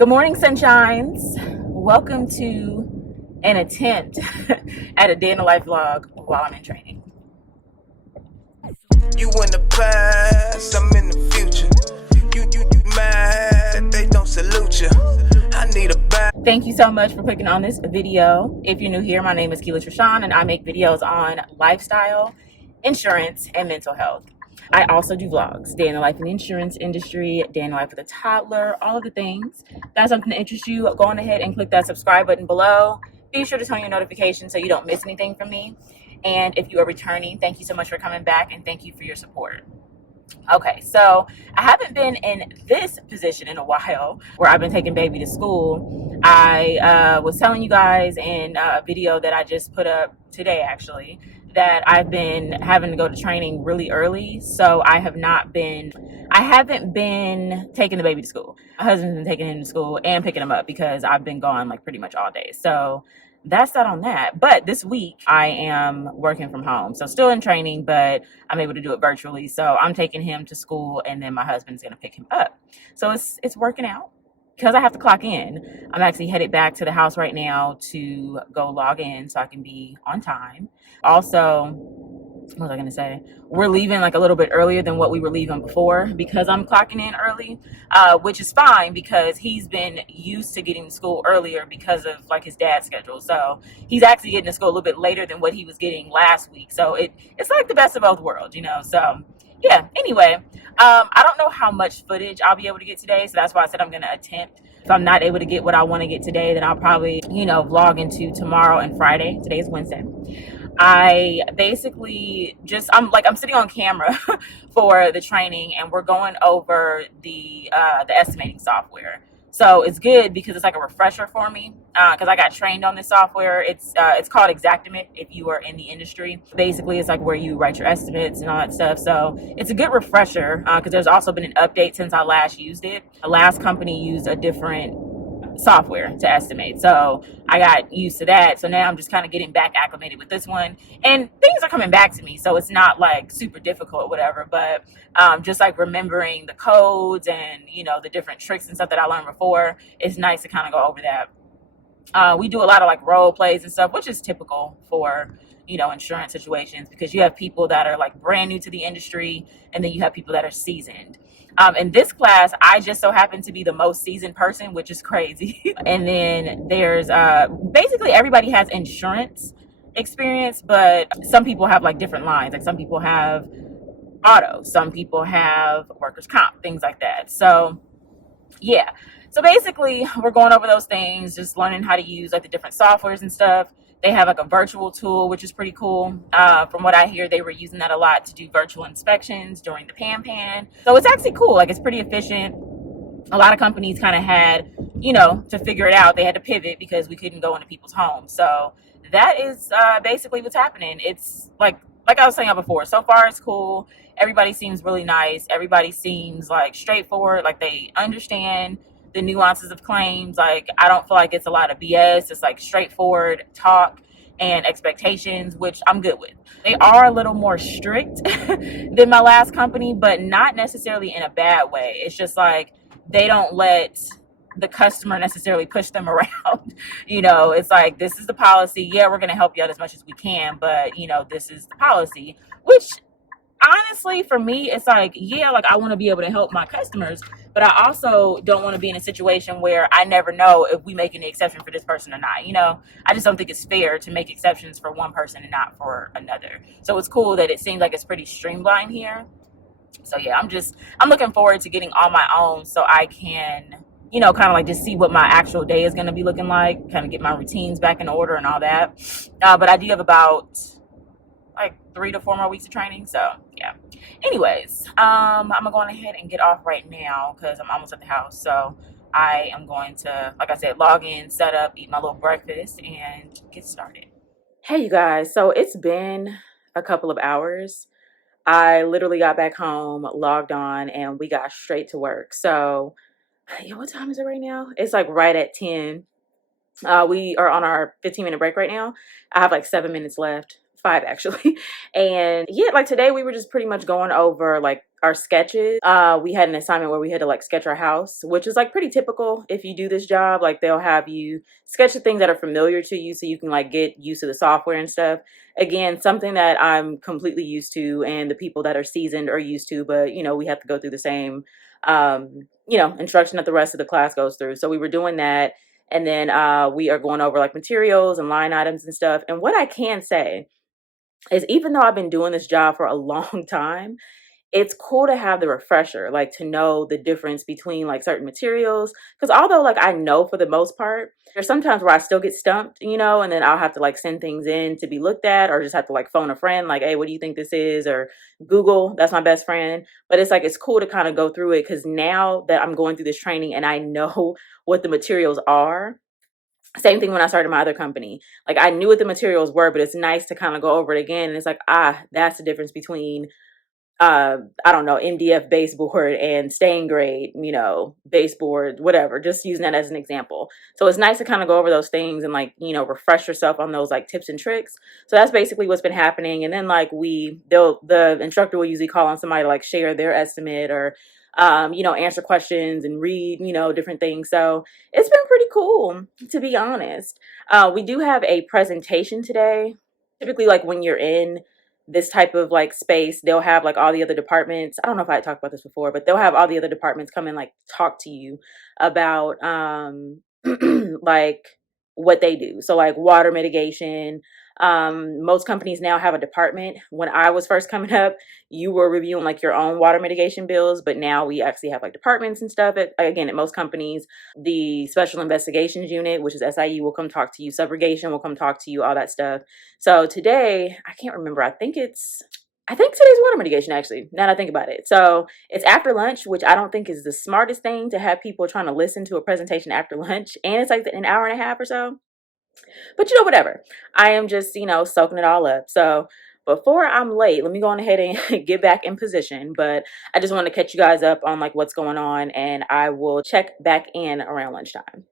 Good morning, sunshines. Welcome to an attempt at a day in the life vlog while I'm in training. You in the past, I'm in the future. You mad that they don't salute you. I need a bag. Thank you so much for clicking on this video. If you're new here, my name is Keela Trishan and I make videos on lifestyle, insurance, and mental health. I also do vlogs, day in the life in the insurance industry, day in the life with a toddler, all of the things. If that's something that interests you, go on ahead and click that subscribe button below. Be sure to turn on your notifications so you don't miss anything from me. And if you are returning, thank you so much for coming back and thank you for your support. Okay, so I haven't been in this position in a while where I've been taking baby to school. I was telling you guys in a video that I just put up today, actually, that I've been having to go to training really early. So I haven't been taking the baby to school. My husband's been taking him to school and picking him up because I've been gone like pretty much all day. So that's that on that. But this week I am working from home. So still in training, but I'm able to do it virtually. So I'm taking him to school and then my husband's going to pick him up. So it's working out because I have to clock in. I'm actually headed back to the house right now to go log in so I can be on time. Also, what was I going to say? We're leaving like a little bit earlier than what we were leaving before because I'm clocking in early, which is fine because he's been used to getting to school earlier because of like his dad's schedule. So he's actually getting to school a little bit later than what he was getting last week. So it's like the best of both worlds, you know? So yeah, anyway, I don't know how much footage I'll be able to get today. So that's why I said I'm going to attempt. If I'm not able to get what I want to get today, then I'll probably, vlog into tomorrow and Friday. Today is Wednesday. I basically I'm sitting on camera for the training and we're going over the estimating software. So it's good because it's like a refresher for me because I got trained on this software. It's called Xactimate if you are in the industry. Basically, it's like where you write your estimates and all that stuff. So it's a good refresher because there's also been an update since I last used it. The last company used a different software to estimate, so I got used to that. So now I'm just kind of getting back acclimated with this one and things are coming back to me, so it's not like super difficult or whatever, but just like remembering the codes and the different tricks and stuff that I learned before, it's nice to kind of go over that. We do a lot of like role plays and stuff, which is typical for insurance situations because you have people that are like brand new to the industry and then you have people that are seasoned. In this class, I just so happen to be the most seasoned person, which is crazy. And then there's basically everybody has insurance experience, but some people have like different lines. Like some people have auto, some people have workers' comp, things like that. So yeah. So basically, we're going over those things, just learning how to use like the different softwares and stuff. They have like a virtual tool, which is pretty cool. From what I hear, they were using that a lot to do virtual inspections during the PAN. So it's actually cool. Like it's pretty efficient. A lot of companies kind of had, to figure it out. They had to pivot because we couldn't go into people's homes. So that is basically what's happening. It's like I was saying before, so far it's cool. Everybody seems really nice. Everybody seems like straightforward. Like they understand the nuances of claims. Like I don't feel like it's a lot of BS. It's like straightforward talk and expectations, which I'm good with. They are a little more strict than my last company, but not necessarily in a bad way. It's just like they don't let the customer necessarily push them around. It's like, this is the policy. Yeah, we're going to help you out as much as we can, but this is the policy, which honestly, for me, it's like, yeah, like I want to be able to help my customers, but I also don't want to be in a situation where I never know if we make any exception for this person or not. I just don't think it's fair to make exceptions for one person and not for another. So it's cool that it seems like it's pretty streamlined here. So yeah, I'm looking forward to getting on my own so I can, kind of like just see what my actual day is going to be looking like, kind of get my routines back in order and all that. But I do have about like 3 to 4 more weeks of training. So yeah. Anyways, I'm gonna go ahead and get off right now because I'm almost at the house. So I am going to, like I said, log in, set up, eat my little breakfast, and get started. Hey, you guys. So it's been a couple of hours. I literally got back home, logged on, and we got straight to work. So yeah, what time is it right now? It's like right at 10. We are on our 15-minute break right now. I have like 7 minutes left. 5 actually. And yeah, like today we were just pretty much going over like our sketches. We had an assignment where we had to like sketch our house, which is like pretty typical if you do this job. Like they'll have you sketch the things that are familiar to you so you can like get used to the software and stuff. Again, something that I'm completely used to and the people that are seasoned are used to, but you know, we have to go through the same you know, instruction that the rest of the class goes through. So we were doing that, and then we are going over like materials and line items and stuff. And what I can say is, even though I've been doing this job for a long time, it's cool to have the refresher, like to know the difference between like certain materials. Because although like I know for the most part, there's sometimes where I still get stumped, you know, and then I'll have to like send things in to be looked at, or just have to like phone a friend, like, hey, what do you think this is? Or Google, that's my best friend. But it's like, it's cool to kind of go through it, because now that I'm going through this training and I know what the materials are. Same thing when I started my other company. Like I knew what the materials were, but it's nice to kind of go over it again. And it's like, that's the difference between I don't know, MDF baseboard and stain grade, you know, baseboard, whatever, just using that as an example. So it's nice to kind of go over those things and like, you know, refresh yourself on those like tips and tricks. So that's basically what's been happening. And then like the instructor will usually call on somebody to like share their estimate, or you know, answer questions and read, you know, different things. So it's been pretty cool, to be honest. We do have a presentation today. Typically, like when you're in this type of like space, they'll have like all the other departments. I don't know if I had talked about this before, but they'll have all the other departments come and like talk to you about like what they do. So like water mitigation. Most companies now have a department. When I was first coming up, you were reviewing like your own water mitigation bills, but now we actually have like departments and stuff. At most companies, the special investigations unit, which is SIU, will come talk to you. Subrogation will come talk to you, all that stuff. So today, I can't remember. I think today's water mitigation, actually, now that I think about it. So it's after lunch, which I don't think is the smartest thing, to have people trying to listen to a presentation after lunch. And it's like an hour and a half or so. But you know, whatever. I am just, you know, soaking it all up. So before I'm late, let me go on ahead and get back in position. But I just want to catch you guys up on like what's going on, and I will check back in around lunchtime.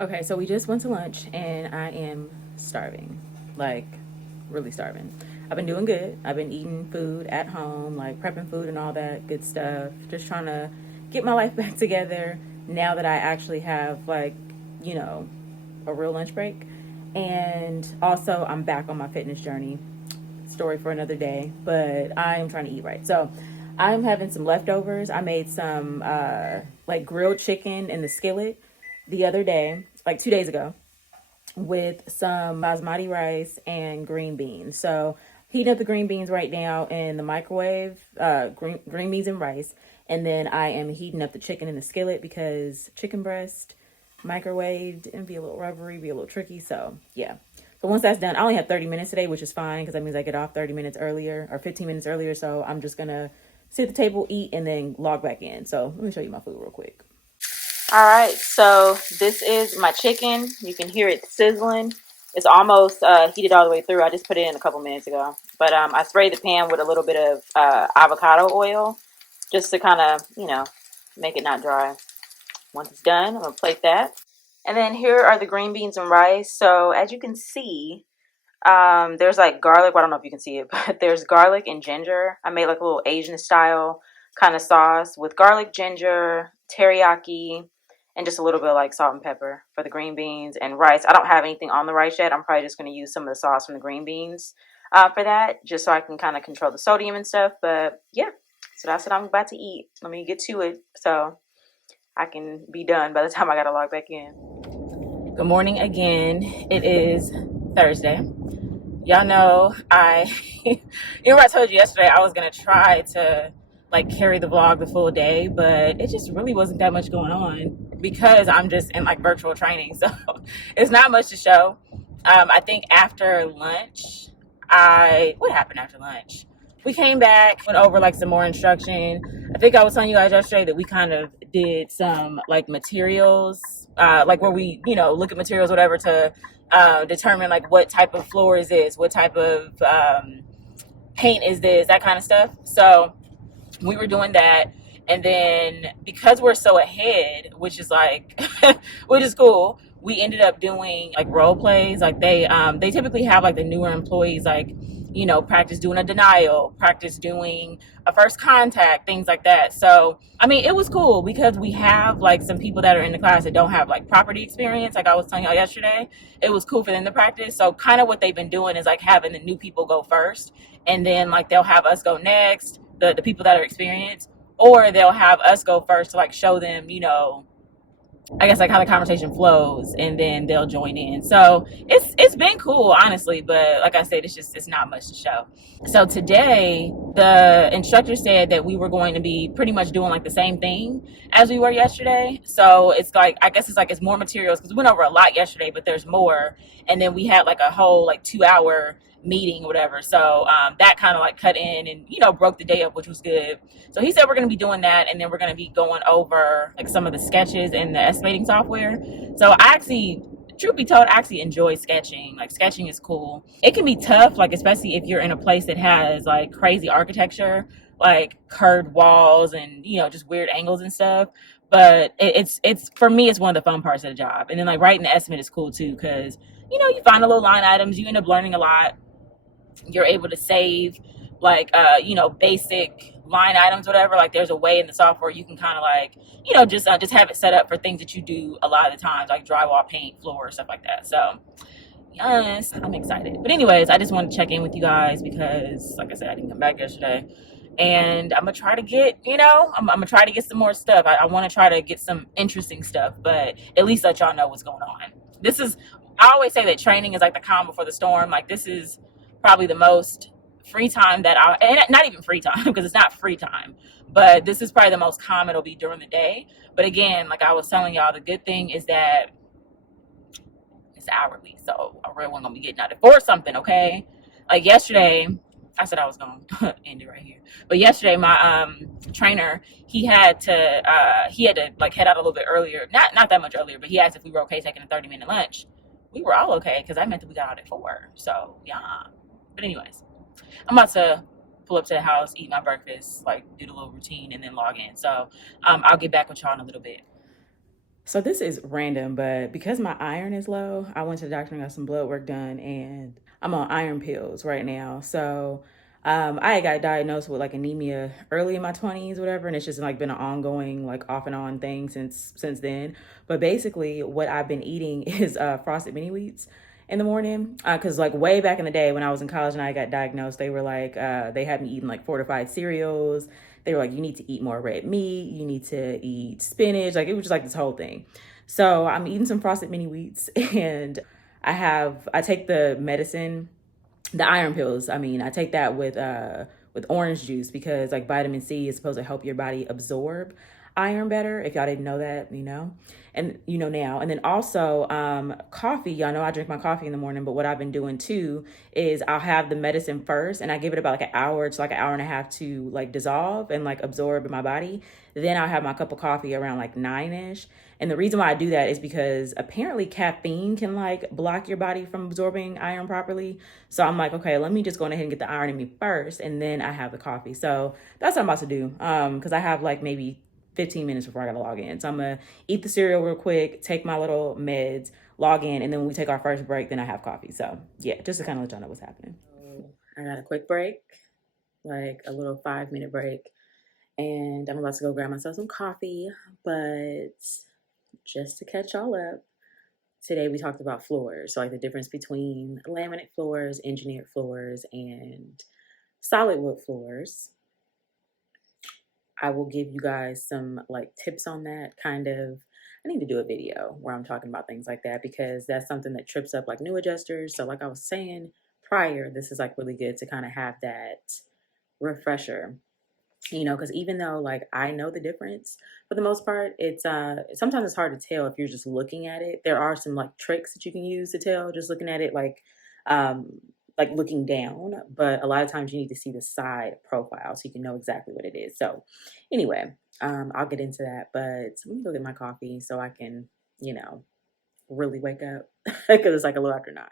Okay, so we just went to lunch and I am starving, like really starving. I've been doing good. I've been eating food at home, like prepping food and all that good stuff. Just trying to get my life back together now that I actually have like, you know, a real lunch break. And also I'm back on my fitness journey. Story for another day, but I am trying to eat right. So I'm having some leftovers. I made some like grilled chicken in the skillet the other day, like 2 days ago, with some basmati rice and green beans. So heating up the green beans right now in the microwave, green beans and rice. And then I am heating up the chicken in the skillet, because chicken breast microwaved and be a little rubbery, be a little tricky. So yeah. So once that's done, I only have 30 minutes today, which is fine, because that means I get off 30 minutes earlier or 15 minutes earlier. So I'm just going to sit at the table, eat, and then log back in. So let me show you my food real quick. All right, so this is my chicken. You can hear it sizzling. It's almost heated all the way through. I just put it in a couple minutes ago. But I sprayed the pan with a little bit of avocado oil, just to kind of, you know, make it not dry. Once it's done, I'm going to plate that. And then here are the green beans and rice. So as you can see, there's like garlic. Well, I don't know if you can see it, but there's garlic and ginger. I made like a little Asian style kind of sauce with garlic, ginger, teriyaki, and just a little bit of like salt and pepper for the green beans and rice. I don't have anything on the rice yet. I'm probably just going to use some of the sauce from the green beans for that, just so I can kind of control the sodium and stuff. But yeah, so that's what I'm about to eat. Let me get to it so I can be done by the time I got to log back in. Good morning again. It is Thursday. Y'all know you know what I told you yesterday, I was going to try to like carry the vlog the full day, but it just really wasn't that much going on, because I'm just in like virtual training. So it's not much to show. I think after lunch, what happened after lunch? We came back, went over like some more instruction. I think I was telling you guys yesterday that we kind of did some like materials like where we, look at materials, whatever, to determine like what type of floor is this, what type of paint is this, that kind of stuff. So we were doing that. And then because we're so ahead, which is like, which is cool, we ended up doing like role plays. Like they typically have like the newer employees, like, practice doing a denial, practice doing a first contact, things like that. So, I mean, it was cool because we have like some people that are in the class that don't have like property experience. Like I was telling y'all yesterday, it was cool for them to practice. So kind of what they've been doing is like having the new people go first, and then like they'll have us go next, the people that are experienced, or they'll have us go first to like show them, I guess like how the conversation flows, and then they'll join in. So it's been cool, honestly, but like I said, it's not much to show. So today the instructor said that we were going to be pretty much doing like the same thing as we were yesterday. So it's like, I guess it's more materials because we went over a lot yesterday, but there's more. And then we had like a whole like 2 hour meeting or whatever. So that kind of like cut in and broke the day up, which was good. So he said we're going to be doing that, and then we're going to be going over like some of the sketches and the estimating software. So I actually, truth be told, I actually enjoy sketching. Like sketching is cool. It can be tough, like especially if you're in a place that has like crazy architecture, like curved walls and just weird angles and stuff. But it's for me, it's one of the fun parts of the job. And then like writing the estimate is cool too, because you find the little line items, you end up learning a lot. You're able to save like basic line items, whatever. Like there's a way in the software you can kind of like just have it set up for things that you do a lot of the times, like drywall, paint, floor, stuff like that. So yes, I'm excited. But anyways, I just wanted to check in with you guys because like I said, I didn't come back yesterday, and I'm gonna try to get I'm gonna try to get some more stuff. I want to try to get some interesting stuff, but at least let y'all know what's going on. I always say that training is like the calm before the storm. Like this is probably the most free time and not even free time because it's not free time, but this is probably the most calm it'll be during the day. But again, like I was telling y'all, the good thing is that it's hourly, so I really wasn't gonna be getting out of it for something. Okay, like yesterday, I said I was gonna end it right here, but yesterday my trainer, he had to like head out a little bit earlier, not that much earlier, but he asked if we were okay taking a 30-minute lunch. We were all okay because I meant that we got out at 4. So yeah. But anyways, I'm about to pull up to the house, eat my breakfast, like do the little routine, and then log in. So I'll get back with y'all in a little bit. So this is random, but because my iron is low, I went to the doctor and got some blood work done, and I'm on iron pills right now. So I got diagnosed with like anemia early in my 20s, whatever, and it's just like been an ongoing like off and on thing since then. But basically, what I've been eating is frosted mini wheats in the morning, because like way back in the day when I was in college and I got diagnosed, they were like they had me eating like fortified cereals. They were like, you need to eat more red meat, you need to eat spinach. Like it was just like this whole thing. So I'm eating some frosted mini wheats, and I take the medicine, the iron pills. I mean, I take that with orange juice because like vitamin C is supposed to help your body absorb iron better. If y'all didn't know that, and now. And then also coffee. Y'all know I drink my coffee in the morning, but what I've been doing too is I'll have the medicine first, and I give it about like an hour to like an hour and a half to like dissolve and like absorb in my body. Then I'll have my cup of coffee around like 9ish. And the reason why I do that is because apparently caffeine can like block your body from absorbing iron properly. So I'm like, okay, let me just go ahead and get the iron in me first, and then I have the coffee. So that's what I'm about to do. Because I have like maybe 15 minutes before I gotta log in. So I'm gonna eat the cereal real quick, take my little meds, log in, and then when we take our first break, then I have coffee. So yeah, just to kind of let y'all know what's happening. I got a quick break, like a little 5-minute break, and I'm about to go grab myself some coffee. But just to catch y'all up, today we talked about floors. So like the difference between laminate floors, engineered floors, and solid wood floors. I will give you guys some like tips on that kind of. I need to do a video where I'm talking about things like that because that's something that trips up like new adjusters. So like I was saying prior, this is like really good to kind of have that refresher, because even though like I know the difference for the most part, it's sometimes it's hard to tell if you're just looking at it. There are some like tricks that you can use to tell just looking at it, like looking down, but a lot of times you need to see the side profile so you can know exactly what it is. So anyway, I'll get into that, but let me go get my coffee so I can, you know, really wake up because it's like a little after 9.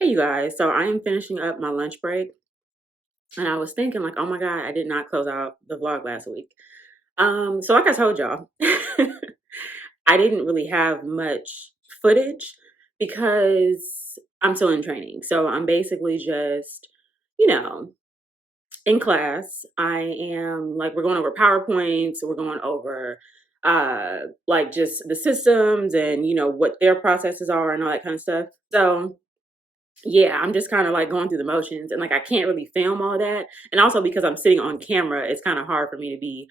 Hey, you guys. So I am finishing up my lunch break, and I was thinking, like, oh my God, I did not close out the vlog last week. So like I told y'all, I didn't really have much footage because I'm still in training. So I'm basically just, you know, in class. I am like, we're going over PowerPoints, we're going over like just the systems and what their processes are and all that kind of stuff. So yeah, I'm just kind of like going through the motions, and like I can't really film all that. And also because I'm sitting on camera, it's kind of hard for me to be,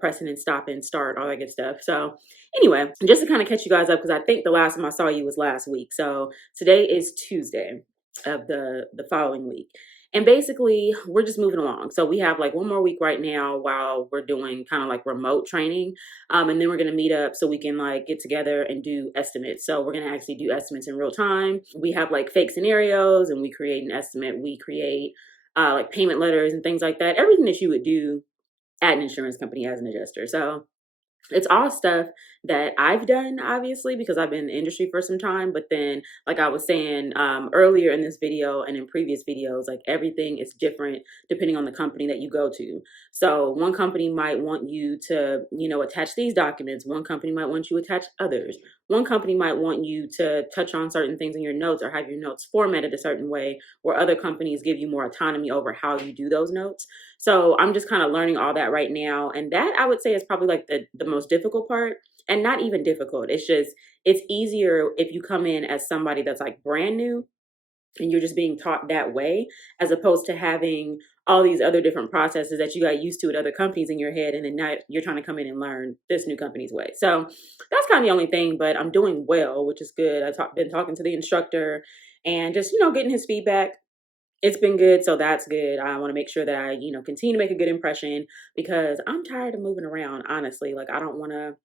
pressing and stopping, start, all that good stuff. So anyway, just to kind of catch you guys up, because I think the last time I saw you was last week. So today is Tuesday of the following week. And basically, we're just moving along. So we have like one more week right now while we're doing kind of like remote training. And then we're going to meet up so we can like get together and do estimates. So we're going to actually do estimates in real time. We have like fake scenarios and we create an estimate. We create like payment letters and things like that. Everything that you would do at an insurance company as an adjuster. So it's all stuff that I've done, obviously, because I've been in the industry for some time. But then, like I was saying earlier in this video and in previous videos, like everything is different depending on the company that you go to. So one company might want you to, attach these documents. One company might want you to attach others. One company might want you to touch on certain things in your notes or have your notes formatted a certain way, where other companies give you more autonomy over how you do those notes. So I'm just kind of learning all that right now. And that I would say is probably like the most difficult part. And not even difficult. It's just, it's easier if you come in as somebody that's like brand new and you're just being taught that way, as opposed to having all these other different processes that you got used to at other companies in your head. And then now you're trying to come in and learn this new company's way. So that's kind of the only thing, but I'm doing well, which is good. I've been talking to the instructor and just, getting his feedback. It's been good, so that's good. I want to make sure that I, continue to make a good impression, because I'm tired of moving around, honestly. Like I don't want to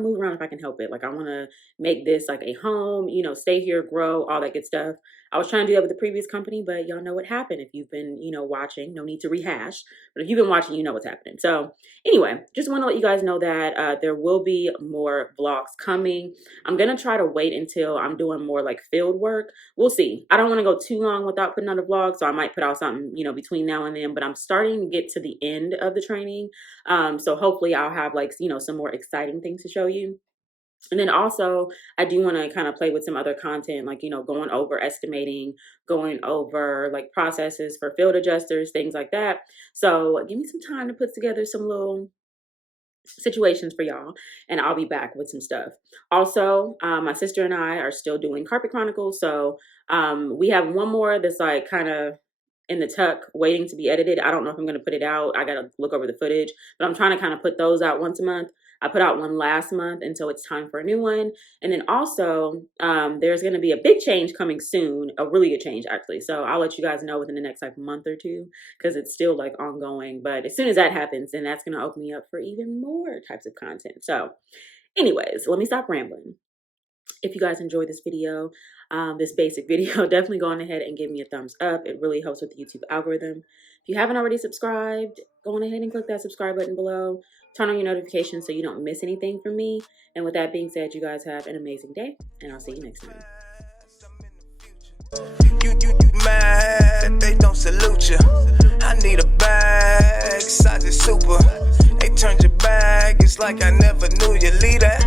move around if I can help it. Like I want to make this like a home, stay here, grow, all that good stuff. I was trying to do that with the previous company, but y'all know what happened. If you've been, watching, no need to rehash, but if you've been watching, you know what's happening. So anyway, just want to let you guys know that there will be more vlogs coming. I'm going to try to wait until I'm doing more like field work. We'll see. I don't want to go too long without putting out a vlog, so I might put out something, between now and then, but I'm starting to get to the end of the training. So hopefully I'll have like, some more exciting things to show you. And then also, I do want to kind of play with some other content, like, going over estimating, going over like processes for field adjusters, things like that. So give me some time to put together some little situations for y'all, and I'll be back with some stuff. Also, my sister and I are still doing Carpet Chronicles. So we have one more that's like kind of in the tuck waiting to be edited. I don't know if I'm going to put it out. I got to look over the footage, but I'm trying to kind of put those out once a month. I put out one last month, and so it's time for a new one. And then also, there's going to be a big change coming soon, a really good change actually. So I'll let you guys know within the next like month or two, because it's still like ongoing. But as soon as that happens, then that's going to open me up for even more types of content. So anyways, let me stop rambling. If you guys enjoyed this video, this basic video, definitely go on ahead and give me a thumbs up. It really helps with the YouTube algorithm. If you haven't already subscribed, go on ahead and click that subscribe button below. Turn on your notifications so you don't miss anything from me. And with that being said, you guys have an amazing day, and I'll see you next time. You mad, they don't salute you. I need a bag, size is super. They turned your bag, it's like I never knew you. Leave that